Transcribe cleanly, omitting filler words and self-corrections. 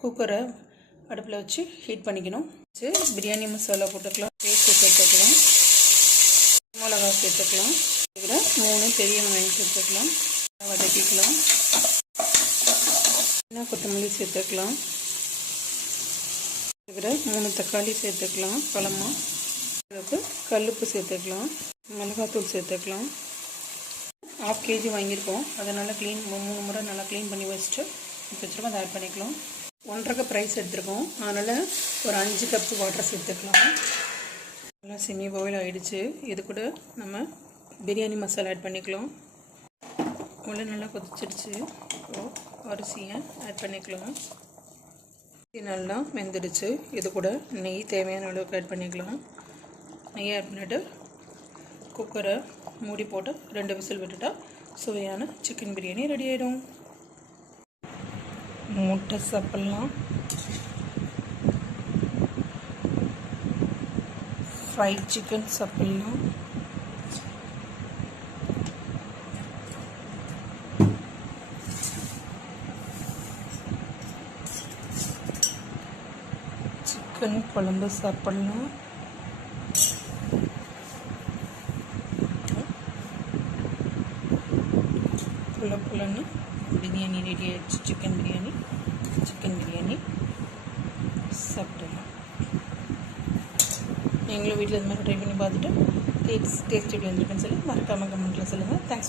குக்கரை அடுப்பில் வச்சு ஹீட் பண்ணிக்கணும். பிரியாணி மசாலா போட்டுக்கலாம், பேஸ்ட்டு சேர்த்துக்கலாம், மிளகா சேர்த்துக்கலாம், இதில் 3 பெரிய வெங்காயம் சேர்த்துக்கலாம், வதக்கிக்கலாம், கொத்தமல்லி சேர்த்துக்கலாம், இதில் 3 தக்காளி சேர்த்துக்கலாம், பழமாக அளவுக்கு கல்லுப்பு சேர்த்துக்கலாம், மிளகாத்தூள் சேர்த்துக்கலாம். 1/2 kg வாங்கியிருக்கோம், அதனால் 3 முறை நல்லா க்ளீன் பண்ணி வச்சுட்டு வச்சுருக்கோம். அதை ஆட் பண்ணிக்கலாம். 1.5 கப் ரைஸ் எடுத்துருக்கோம், அதனால் ஒரு 5 கப் வாட்டர் சேர்த்துக்கலாம். நல்லா செமி பாயில் ஆகிடுச்சு. இது கூட நம்ம பிரியாணி மசாலா ஆட் பண்ணிக்கலாம். உள்ள நல்லா கொதிச்சிடுச்சு. அரிசியை ஆட் பண்ணிக்கலாம். அரிசி நல்லா வெந்துடுச்சு. இது கூட நெய் தேவையான அளவுக்கு ஆட் பண்ணிக்கலாம். நெய் ஆட் பண்ணிவிட்டு குக்கரை மூடி போட்டு 2 விசில் விட்டுட்டா சுவையான சிக்கன் பிரியாணி ரெடி ஆகிடும். முட்டை சாப்பிட்லாம், ஃப்ரைட் சிக்கன் சாப்பிட்லாம், சிக்கன் குழம்பு சாப்பிட்லாம், புல்லன்னு பிரியாணி ரெடி ஆகிடுச்சு. சிக்கன் பிரியாணி சாப்பிடலாம். நீங்களும் வீட்டில் இது மாதிரி ட்ரை பண்ணி பார்த்துட்டு டேஸ்ட் எப்படி வந்துருக்குன்னு சொல்லி மறக்காமல் கமெண்ட்டில் சொல்லுங்கள். தேங்க்ஸ்.